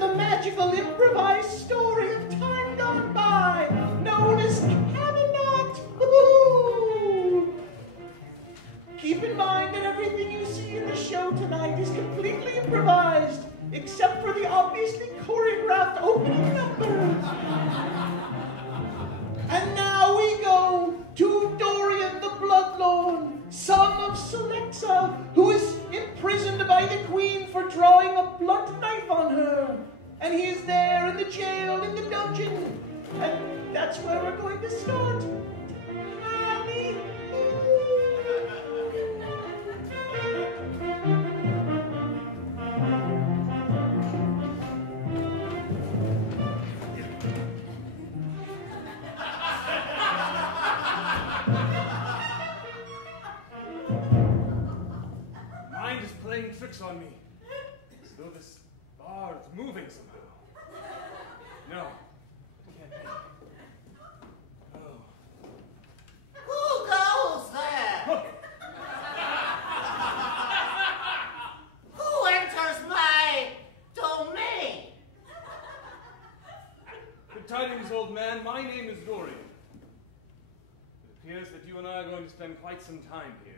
the magical improvised story of time gone by, known as Camenot. Woo-hoo! Keep in mind that everything you see in the show tonight is completely improvised, except for the obviously choreographed opening numbers. And now we go to Dorian the Bloodlord, son of Selexa, who is imprisoned by the queen for drawing a blunt knife on her. And he is there in the jail, in the dungeon. And that's where we're going to start. Annie. Mind is playing tricks on me, as though this bar is moving somehow. No, it can't be. Oh. Who goes there? Look! Who enters my domain? Good tidings, old man. My name is Dorian. It appears that you and I are going to spend quite some time here.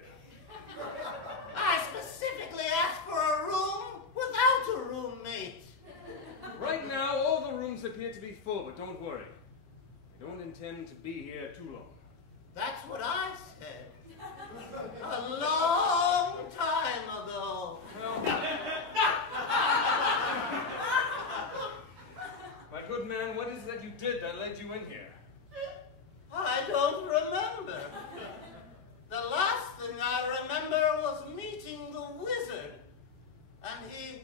I specifically asked for a room without a roommate. Right now, all the rooms appear to be full, but don't worry. I don't intend to be here too long. That's what I said. A long time ago. Well, my good man, what is it that you did that led you in here? I don't remember. The last thing I remember was meeting the wizard, and he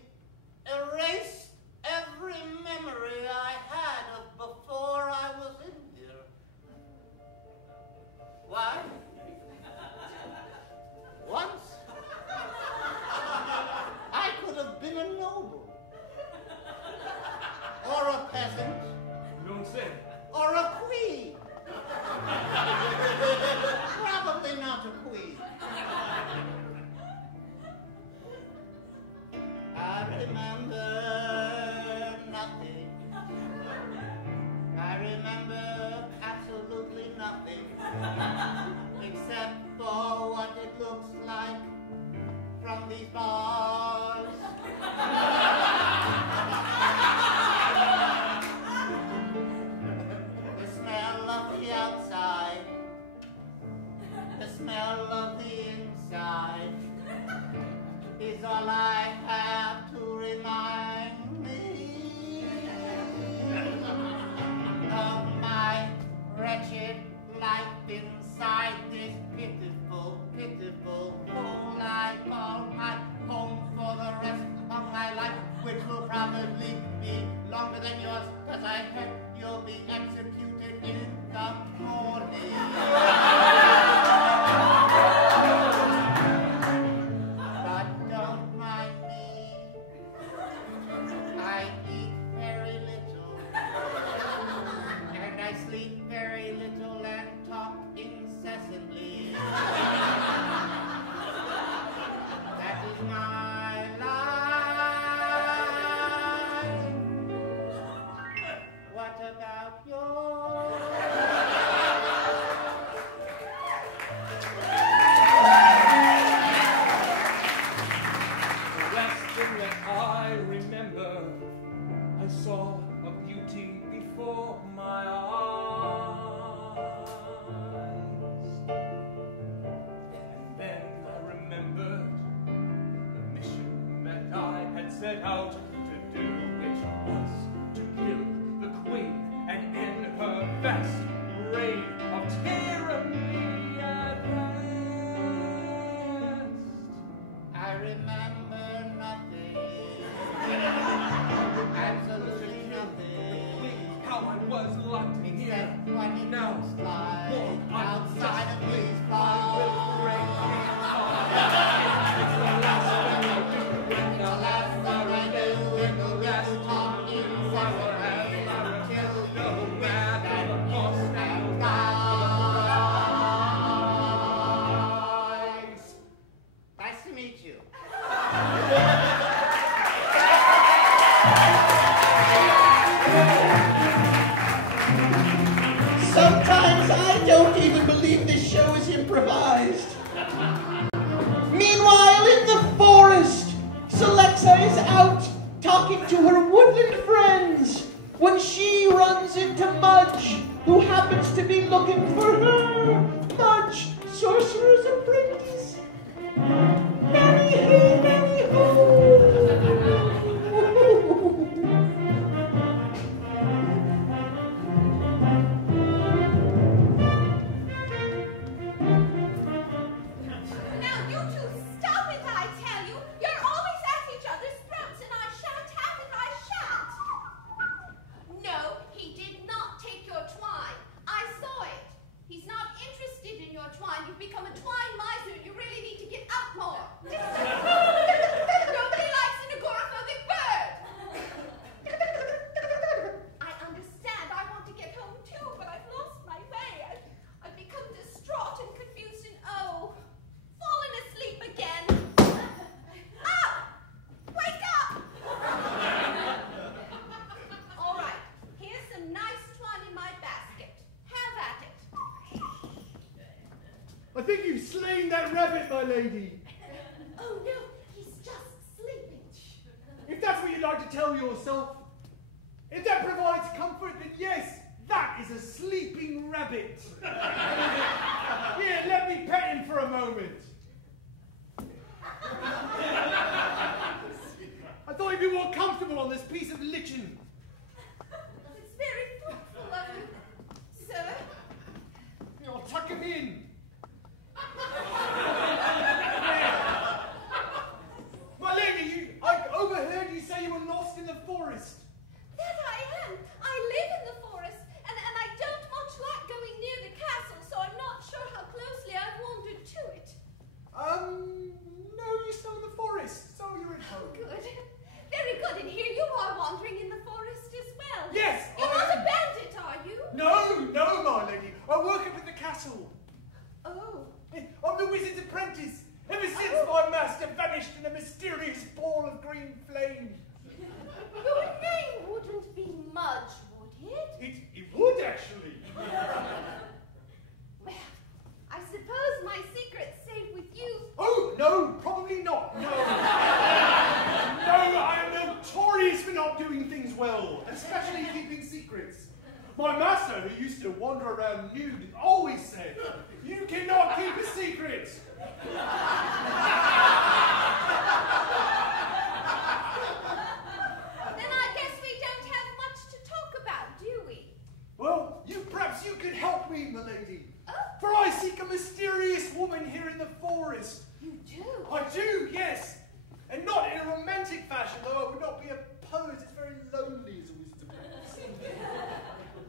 erased every memory I had of before I was in here. Why? Once, I could have been a noble, or a peasant, You don't say. or a queen. Probably not a queen. I remember nothing. I remember absolutely nothing, except for what it looks like from these bars. The smell of the outside, the smell of the inside is all I have to remind me of my wretched life inside this pitiful, pitiful hole I call my home for the rest of my life, which will probably be longer than yours, because I heard you'll be executed in the morning. But don't mind me. I eat very little, and I sleep very little and talk incessantly. That is my life. What about yours? The last thing that I remember, I saw a beauty before my eyes. And then I remembered the mission that I had set out to do, which was to kill the queen and end her vast reign of tyranny at last. I remember nothing. Absolutely nothing. How I was locked in here. Except what it Now, looks like more outside of these I will bars. break it apart. It's the last thing I do in the last thing I do in the last is out talking to her woodland friends when she runs into Mudge, who happens to be looking for her. Mudge, sorcerer's apprentice. Marry he, marry ho. Now you two stop it, I tell you. You're always at each other's throats, and I shan't have it, I shan't. No, he did not take your twine. I saw it. He's not interested in your twine. You've become a twine miser. You really need to get up more. Nobody likes an agoraphobic bird. I understand. I want to get home too, but I've lost my way. I've become distraught and confused and fallen asleep again. Up! Wake up! All right, here's some nice twine in my basket. Have at it. I think you've slain that rabbit, my lady. Oh no, he's just sleeping. If that's what you'd like to tell yourself, if that provides comfort, then yes, that is a sleeping rabbit. Here, let me pet him for a moment. I thought he'd be more comfortable on this piece of lichen. It's very thoughtful of you, sir. I'll tuck him in. My lady, I overheard you say you were lost in the forest. That I am. I live in the forest, and I don't much like going near the castle, so I'm not sure how closely I've wandered to it. No, you're still in the forest, so you're at home. Good. Very good, and here you are wandering in the forest as well. Yes, You're not a bandit, are you? No, my lady. I work up at the castle. Oh. I'm the wizard's apprentice, ever since my master vanished in a mysterious ball of green flame. Your name wouldn't be Mudge, would it? It would, actually. Well, I suppose my secret's safe with you. Oh, no, probably not, no. No, I am notorious for not doing things well, especially keeping secrets. My master, who used to wander around nude, always said, "You cannot keep a secret." Then I guess we don't have much to talk about, do we? Well, perhaps you could help me, milady. Oh? For I seek a mysterious woman here in the forest. You do? I do, yes. And not in a romantic fashion, though I would not be opposed. It's very lonely as a wizard's apprentice.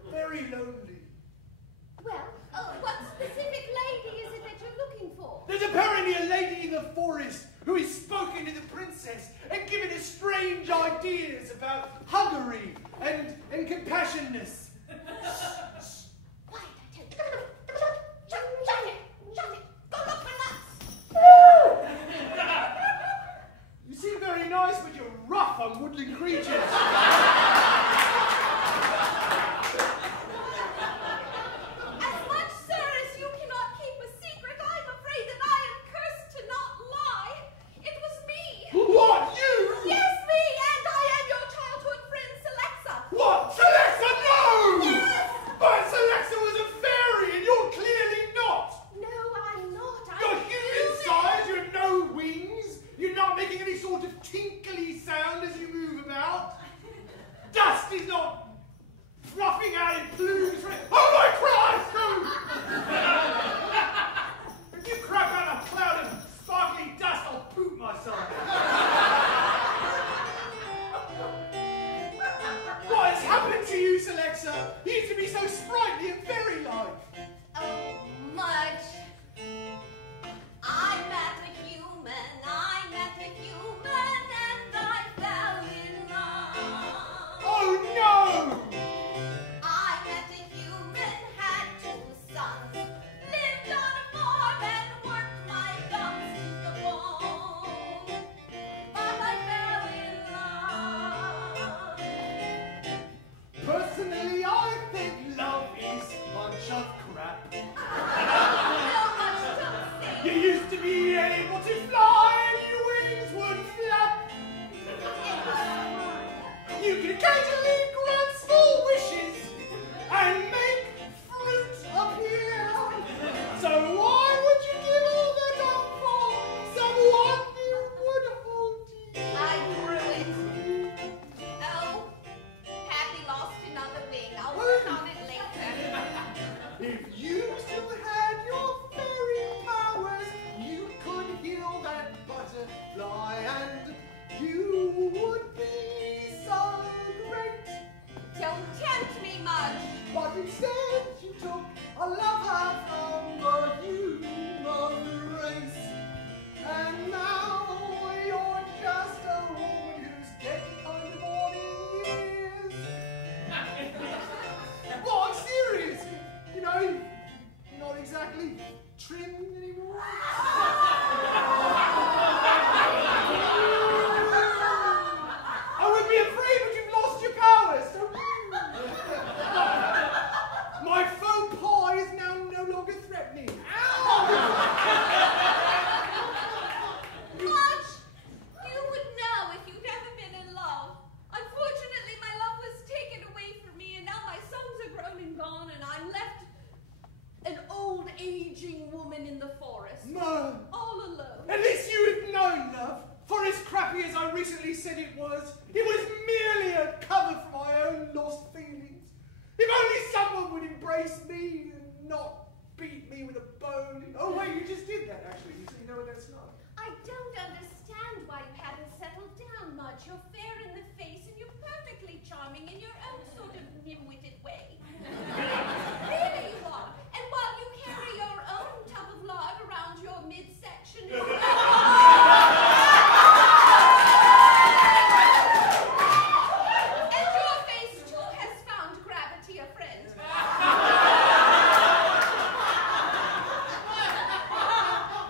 Very lonely. Well, what specific lady is it that you're looking for? There's apparently a lady in the forest who has spoken to the princess and given her strange ideas about Hungary and compassionness. Quiet, I tell you. Shut it. Go look for nuts. You seem very nice, but you're rough on woodland creatures. you can occasionally grant small wishes and make fruit appear. So why would you give all that up for someone who would hold you? I grew it. Oh, happy lost another wing. I'll work on it later. If you still had your fairy powers, you could heal that butterfly and you would be so great. Don't tempt me much. But instead you took a lover from the human race. And now you're just a woman who's getting on the morning years. Well, I'm serious. You know, you're not exactly trimmed anymore. I would be afraid that you've lost your powers, don't you? My faux pas is now no longer threatening. Much! You would know if you'd ever been in love. Unfortunately, my love was taken away from me, and now my sons are grown and gone, and I'm left an old, aging woman in the forest. No. All alone. At least you have known, love. For as crappy as I recently said it was merely a cover for my own lost feelings. If only someone would embrace me and not beat me with a bone. Oh wait, you just did that actually. So you know what that's not. I don't understand why you haven't settled down much. You're fair in the face, and you're perfectly charming in your own sort of dim-witted way. Really you are. And while you carry your own tub of lard around your midsection, and your face too has found gravity a friend.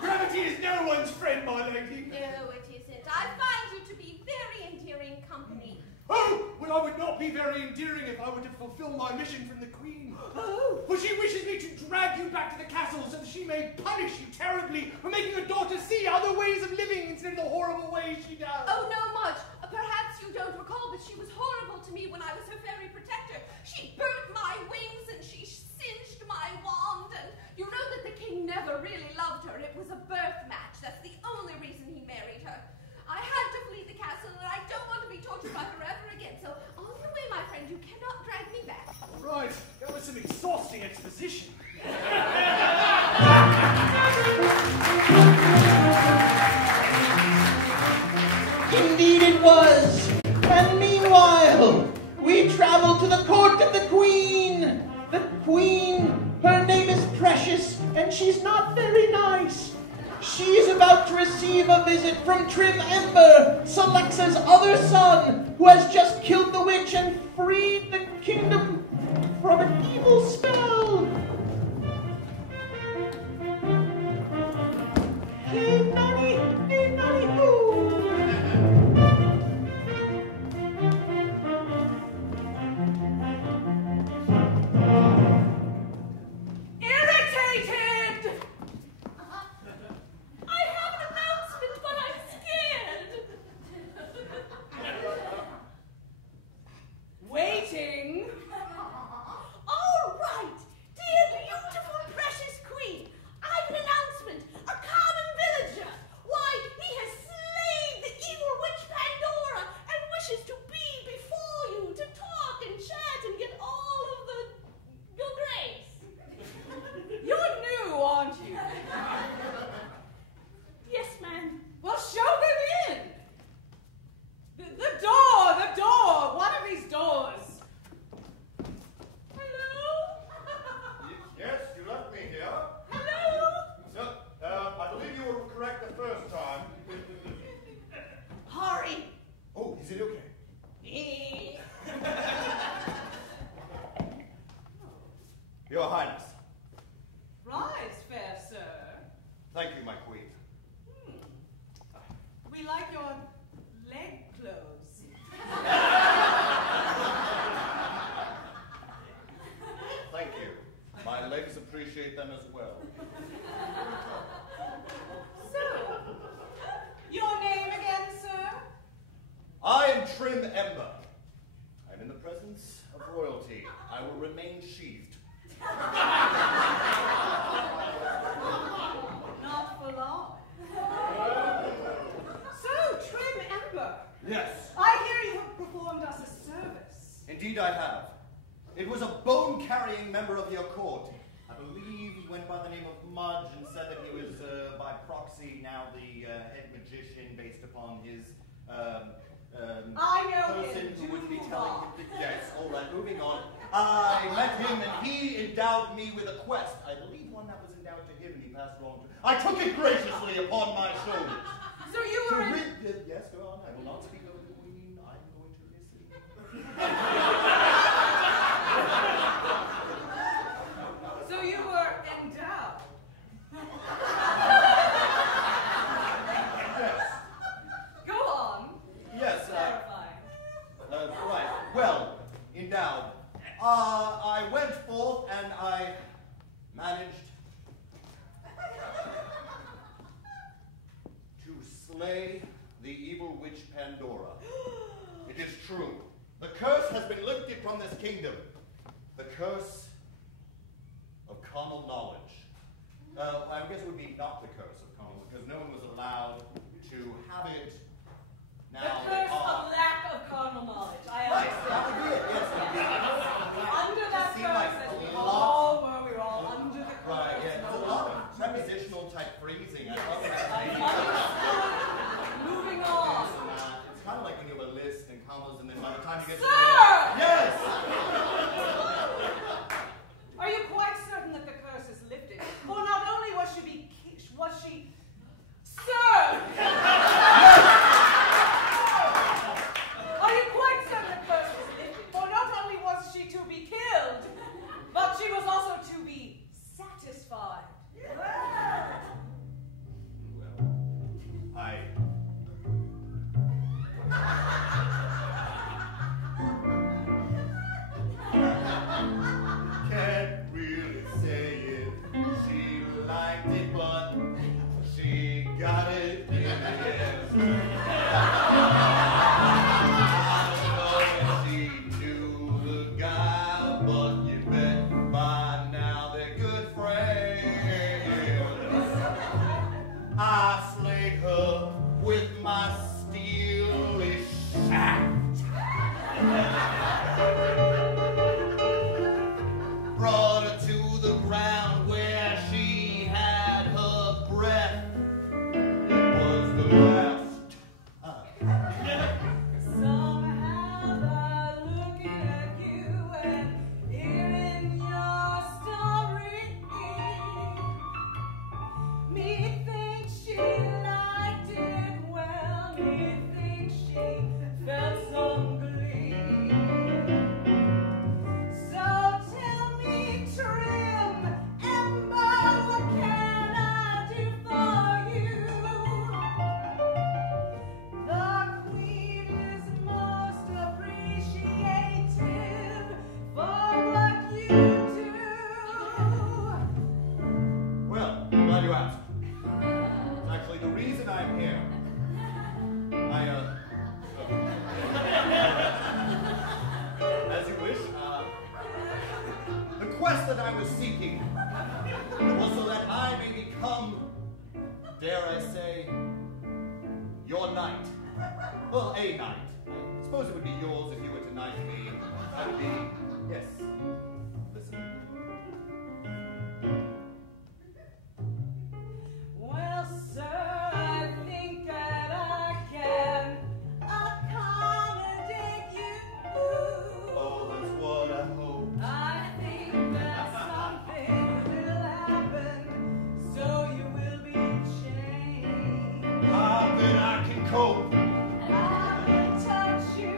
Gravity is no one's friend, my lady. No, it isn't. I find you to be very endearing company. Oh, well, I would not be very endearing if I were to fulfill my mission from the Queen. Oh. For she wishes me to drag you back to the castle so that she may punish you terribly for making her daughter see other ways of living instead of the horrible ways she does. Oh, no, Mudge. Perhaps you don't recall, but she was horrible to me when I was her fairy protector. She burnt my wings and she singed my wand, and you know that the king never really loved her. It was a birth match. That's the only reason he married her. I had to flee the castle, and I don't want to be tortured by her ever again. So on your way, my friend. You cannot drag me back. Right, that was some exhausting exposition. Indeed it was. And meanwhile, we travel to the court of the Queen. The Queen, her name is Precious, and she's not very nice. She's about to receive a visit from Trim Ember, Selexa's other son, who has just killed the witch and freed the kingdom from an evil spell. Hey, Nanny, hoo. Irritated! I have an announcement, but I'm scared. Waiting. All right, dear beautiful precious queen, I've an announcement. A common villager. Why, he has slain the evil witch Pandora and wishes to be before you to talk and chat and get all of your grace. You're new, aren't you? Yes, ma'am. Well, show them in. The door. One of these doors. Hello? Yes, you left me here. Hello? No, I believe you were correct the first time. Hurry. Oh, is it okay? Your Highness. Rise, fair sir. Thank you, my queen. We like your leg clothes. Thank you. My legs appreciate them as well. So, your name again, sir? I am Trim Ember. in the presence of royalty, I will remain sheathed. Not for long. So, Trim Ember. Yes. I hear you have performed us a service. Indeed I have. It was a bone-carrying member of your court. I believe he went by the name of Mudge and said that he was, by proxy, now the head magician based upon his, I know person him. who would be Do telling on. him that, yes, all right, moving on. I met him and he endowed me with a quest. I believe one that was endowed to him and he passed it on to... I took it graciously upon my shoulders. So you were in... Yes, go on. I will not speak over the queen. I'm going to listen. So you were endowed. Yes. Go on. Yes, Clarifying. right. Well, endowed. I went forth and I managed to slay the evil witch Pandora. It is true. The curse has been lifted from this kingdom. The curse of carnal knowledge. I guess it would be not the curse of carnal, because no one was allowed to have it. Now The curse of lack of carnal knowledge. I right, understand. that would be it, yes. Under that Seemed curse, like that we a all lot. were, we were all under the curse. Right, yeah. There's a lot of prepositional type phrasing. I love it. Moving on. It's kind of like when you have a list and commas, and then by the time you get to Sir! yes! Are you quite certain that the curse is lifted? For not only was she Sir! Are you quite certain the curse was lifted? For not only was she to be killed, but she was also to be satisfied. I... can't really say if she liked it, but she got it in the end. I don't know if she knew the guy, but you bet by now they're good friends. I slayed her with my steely shaft. Brought her to the ground where she had her breath. It was the last. Somehow by looking at you and hearing your story, methinks she liked it well, methinks she felt some glee. So tell me, Trim Ember, what can I do for you? The queen is most appreciative for what you do. Well, glad you asked. It's actually the reason I'm here. As you wish, the quest that I was seeking was so that I may become, dare I say, your knight. Well, a knight. I suppose it would be yours if you were to knight me. That would be, yes. Listen. Well, sir, I think that I can accommodate you. Oh, that's what I hope. I think that something will happen, so you will be changed. How good I can cope. I will touch you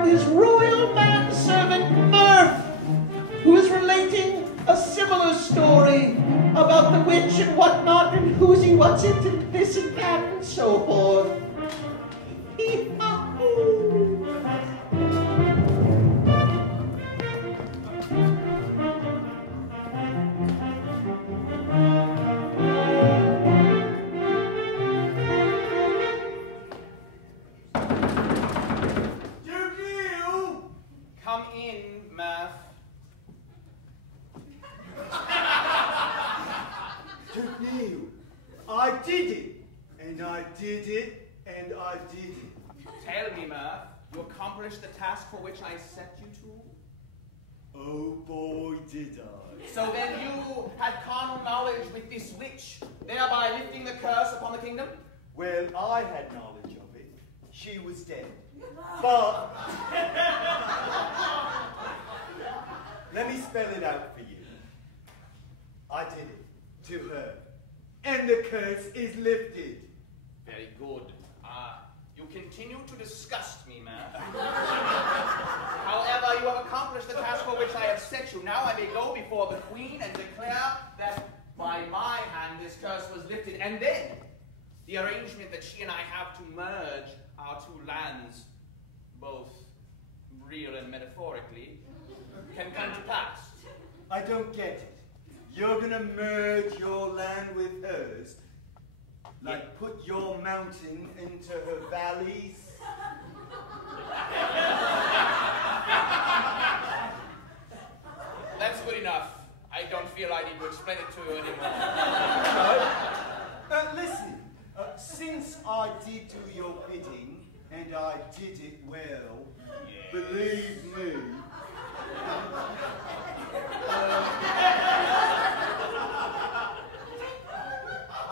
on his royal manservant Murph, who is relating a similar story about the witch and whatnot, and who's he, what's it, and this and that, and so forth. Come in, Murph. Duke Neil, I did it, and I did it, and I did it. Tell me, Murph, you accomplished the task for which I set you to? Oh boy, did I. So then you had carnal knowledge with this witch, thereby lifting the curse upon the kingdom? Well, I had knowledge of it. She was dead. But let me spell it out for you. I did it to her, and the curse is lifted. Very good. You continue to disgust me, Murph. However, you have accomplished the task for which I have set you. Now I may go before the Queen and declare that by my hand this curse was lifted, and then the arrangement that she and I have to merge our two lands, both real and metaphorically, can come to pass. I don't get it. You're gonna merge your land with hers? Like put your mountain into her valleys? That's good enough. I don't feel I need to explain it to you anymore. Listen, since I did do your bidding, and I did it well, believe me,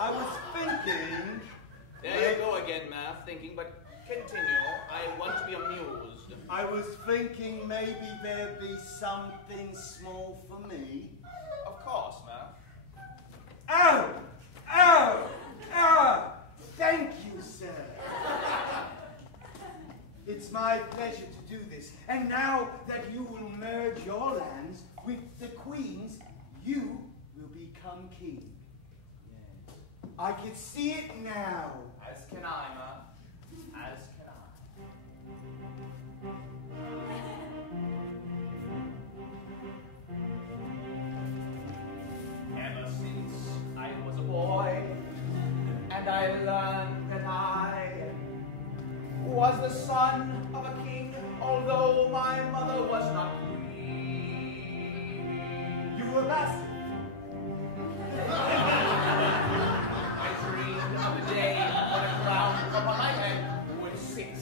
I was thinking... There you go again, Murph, thinking, but continue. I want to be amused. I was thinking maybe there'd be something small for me. Of course, Murph. Ow! Ow! Ow! Thank you, sir. It's my pleasure to do this. And now that you will merge your lands with the Queen's, you will become king. I can see it now. As can I, Murph. As can I. Ever since I was a boy, and I learned that I was the son of a king, although my mother was not queen. You were bastard. I dreamed of the day when a crown upon my head would sit,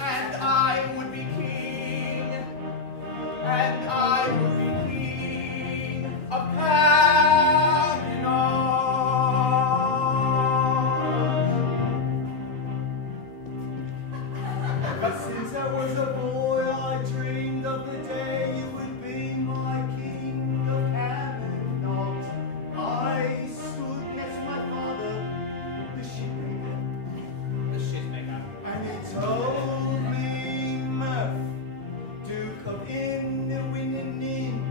and I would be king, and I would be king of Camenot. But since I was a boy, I dreamed of the day you would be my king of Camelot. I stood next to my father, the shipmaker, The shitmaker. and he told me, Murph, Duke of Winning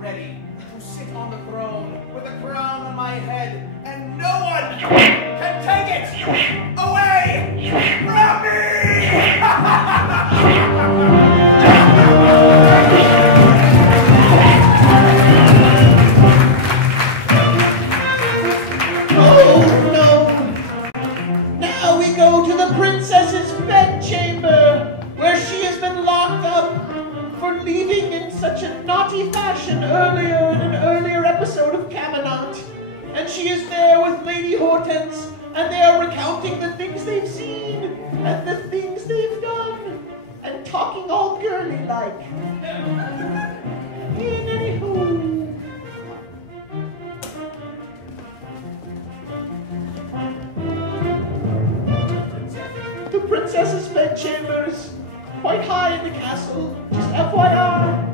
ready to sit on the throne with a crown on my head, and no one can take it away from Oh no! Now we go to the princess's bedchamber, where she has been locked up for leaving in such a naughty fashion earlier in an earlier episode of Camenot. And she is there with Lady Hortense, and they are recounting the things they've seen and the things they've done, and talking all girly-like. Anywho. The princess's bedchamber is quite high in the castle, just FYI.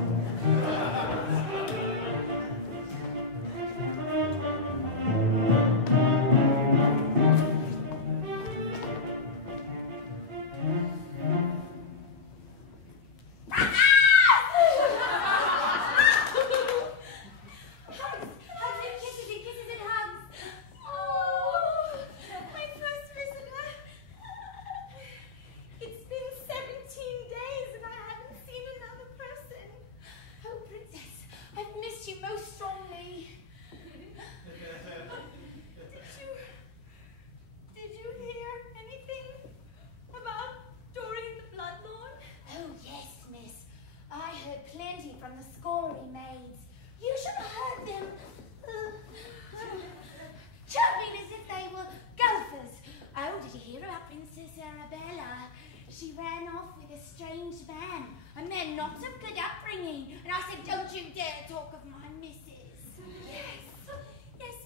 She ran off with a strange man, a man not of good upbringing, and I said, don't you dare talk of my missus. Yes,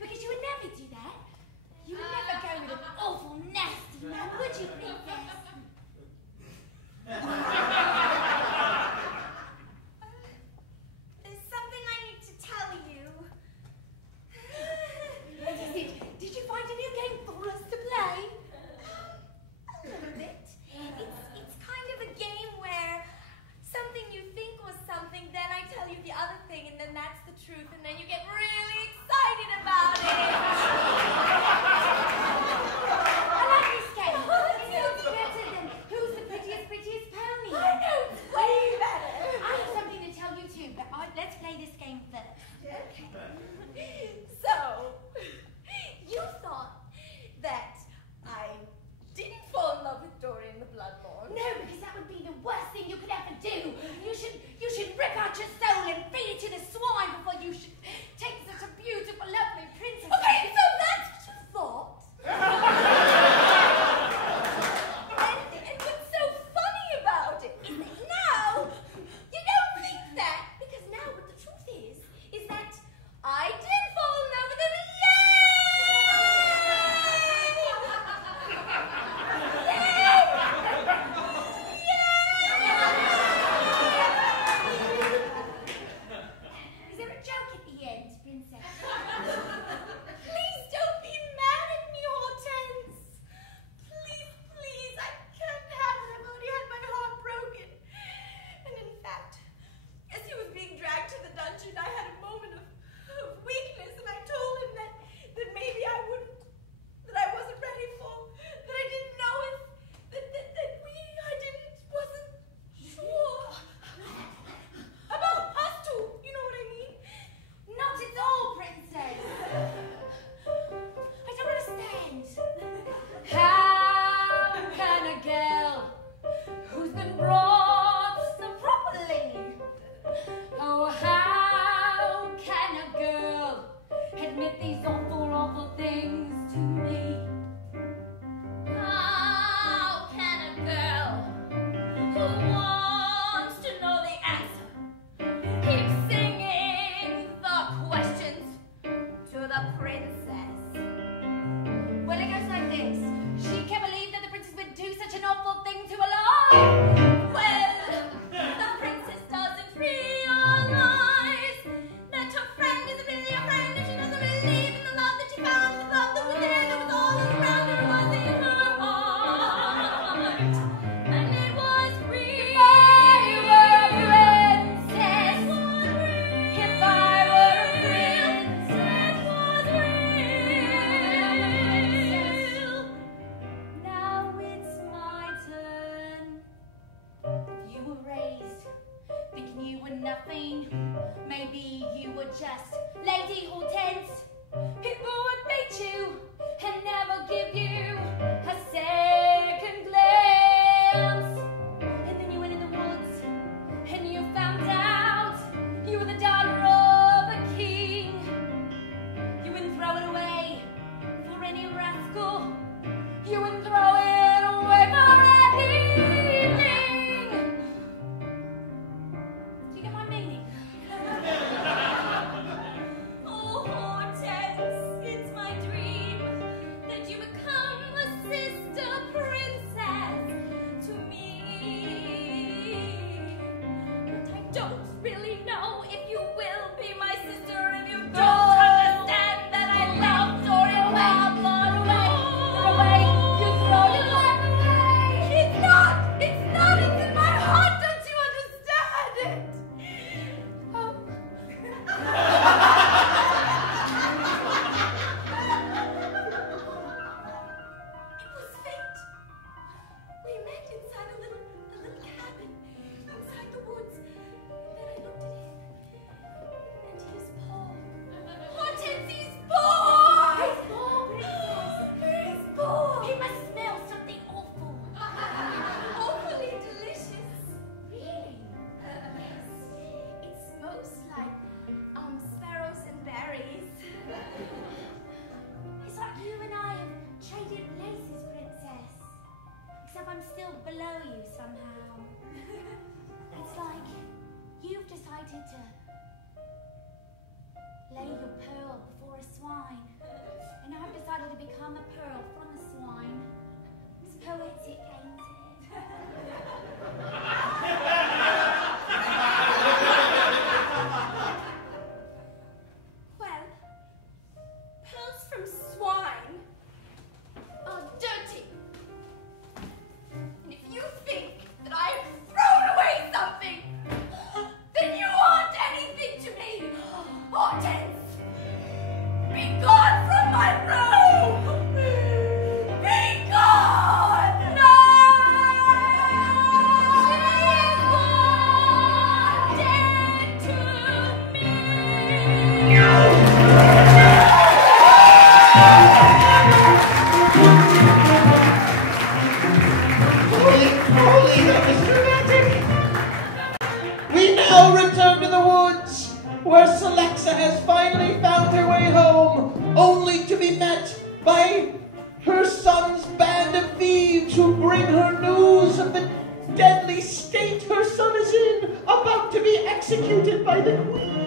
because you would never do that. You would never go with an awful nasty man, would you, princess? There's something I need to tell you. What is it? Did you find a new game for us to play? A little bit. It's kind of a game where something you think was something, then uncle. You wouldn't throw it away for anything. Do you get my meaning? Oh, Hortense, it's my dream that you become a sister princess to me. But I don't really know if you will be my sister if you don't understand that I love Dorian away. You throw your life away. It's not, it's in my heart. Don't you understand it? Oh. It was fate. We met inside a little cabin inside the woods. And then I looked at him. And he's poor. Hortense, he's poor! He's poor, princess. He's poor. He must smell something awful. Awfully delicious. Really? Yes. It smells like sparrows and berries. It's like you and I have traded places, princess. Except I'm still below you somehow. It's like you've decided to lay your pearl before a swine. And I've decided to become a pearl from a swine. It's poetic, ain't it? Well, pearls from swine are dirty. And if you think that I have thrown away something, then you aren't anything to me, Hortense. Be gone from my room! Be gone! No! She is gone, dead to me. Holy, that was dramatic. We now return to the woods, where Celexa has finally found her way home, only to be met by her son's band of thieves who bring her news of the deadly state her son is in, about to be executed by the queen.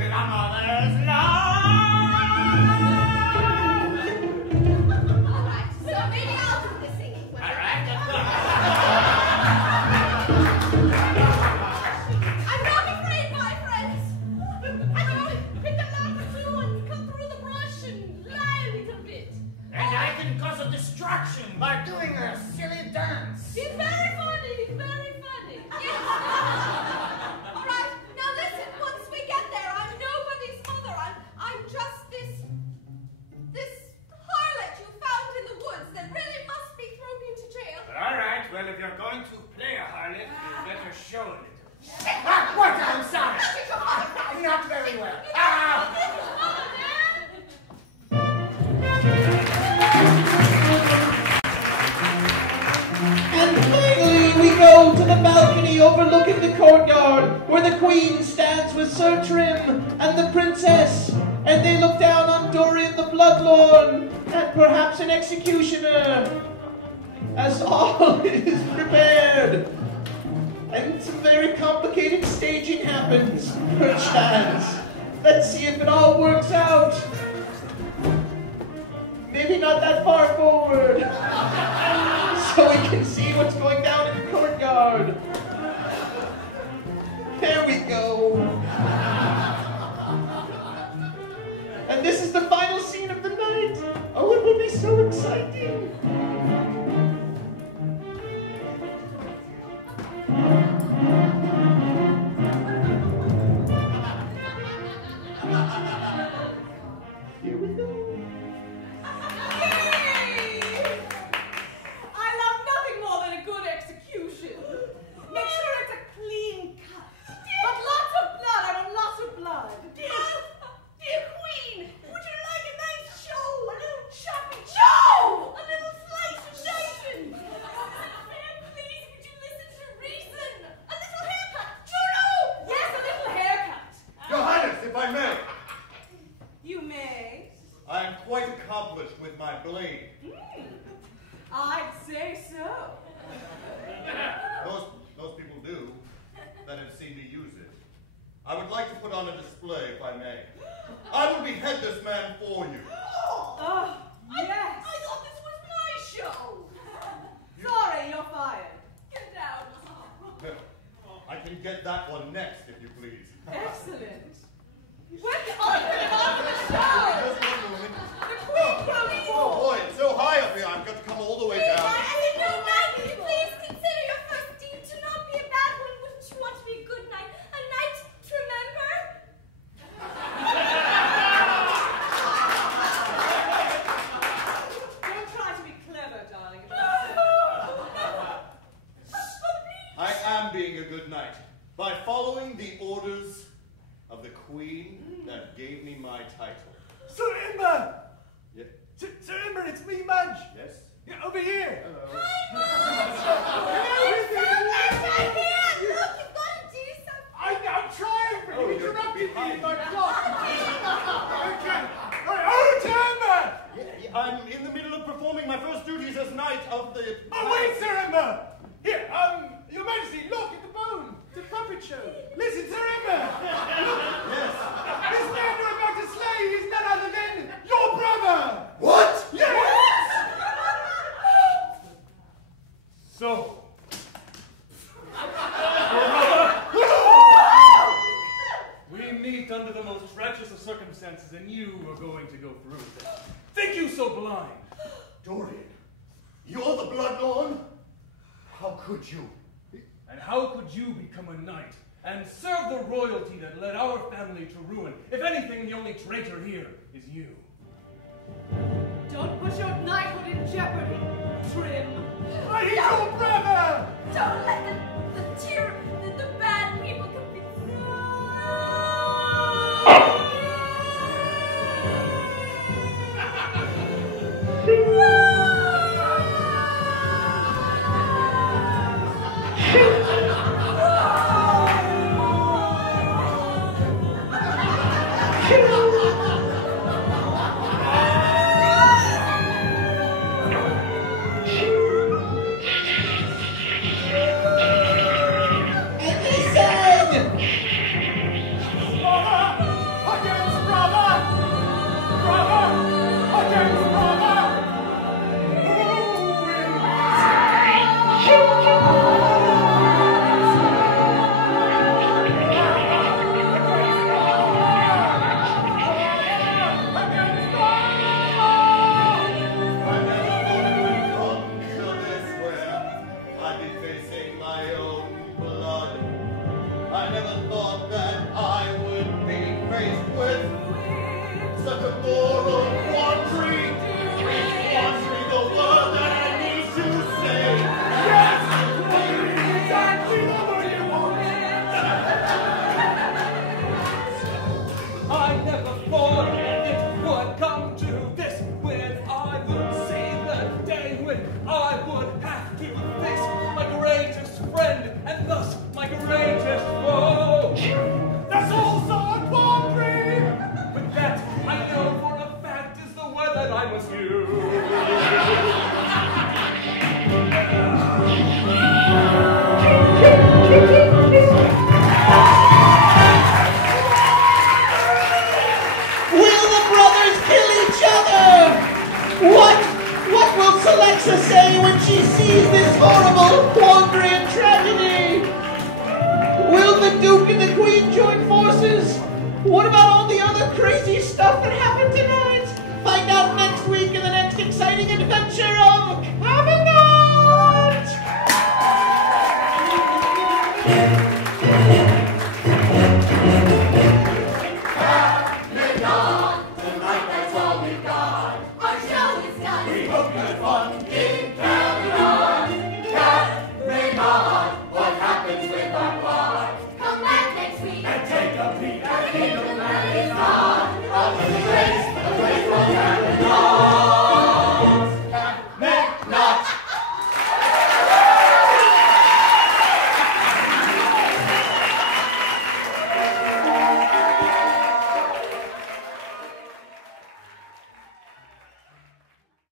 with a mother's love. All right, so maybe I'll do the singing. All right, of course. I'm not afraid, my friends. I can pick a lock or two and cut through the brush and lie a little bit. And I can cause a distraction by doing a silly dance. He's very funny. He's very funny. Yes. All right. Now listen. Once we get there, I'm nobody's mother. I'm just this harlot you found in the woods that really must be thrown into jail. All right, well, if you're going to play a harlot, you better show a little. Ah, what? I'm sorry. Not very well. And finally, we go to the balcony overlooking the courtyard, where the queen stands with Sir Trim and the princess, and they look down on Dorian the Bloodlord, and perhaps an executioner, as all is prepared. And some very complicated staging happens, perchance. Let's see if it all works out. Maybe not that far forward. So we can see what's going down in the courtyard. There we go. And this is the final scene of the night. Oh, it will be so exciting. Here we go. I love nothing more than a good execution. Make sure it's a clean cut. But lots of blood, I want lots of blood. Dear Queen, would you like a nice show? A little choppy? No! A little slice of Dyson? Please, would you listen to reason? A little haircut? Juno! Yes, a little haircut. Your Highness, if I may, You may. I am quite accomplished with my blade. I'd say so. Most people do that have seen me use it. I would like to put on a display, if I may. I will behead this man for you. Oh, yes. I thought this was my show. Sorry, you're fired. Get down. I can get that one next, if you please. Excellent. We're on the show. Just one moment. The Queen comes Oh forward. boy, it's so high up here, I've got to come all the way down. Please consider your first deed to not be a bad one. Wouldn't you want to be a good night? A night to remember? Don't try to be clever, darling. I am being a good knight by following the orders of the Queen that gave me my title. Sir Imber! Yeah. Sir Imber, it's me, Mudge. Yes? Yeah, over here. Hello. Look, you've got to do something. I'm trying, but Oh, you you're interrupted me behind in my me. plot. Okay. All right, over to Imber! Yeah, I'm in the middle of performing my first duties as knight of the... Oh, wait, Sir Imber! Here, Your Majesty, look at the bone. It's a puppet show. Listen, Sir Imber! Look! Yes. This man you're about to slay is none other than your brother! What? Yes! So, we meet under the most treacherous of circumstances, and you are going to go through with it. Think you so blind? Dorian, you're the Bloodlord? How could you? And how could you become a knight and serve the royalty that led our family to ruin? If anything, the only traitor here is you. Don't put your knighthood in jeopardy, Trim. But he's your brother! Don't let the bad people convince And they sang! faced with such a moral quandary. Quandary, the word that I need to say. Yes! Exactly the word you want! I never thought it would come to this, when I would see the day when I would have to face my greatest friend and thus my greatest foe. That's also a quandary! But that I know for a fact is the word that I must use. Will the brothers kill each other? What will Celexa say when she sees this horrible quandary and tragedy? Will the Duke and the Queen join forces? What about all the other crazy stuff that happened tonight? Find out next week in the next exciting adventure of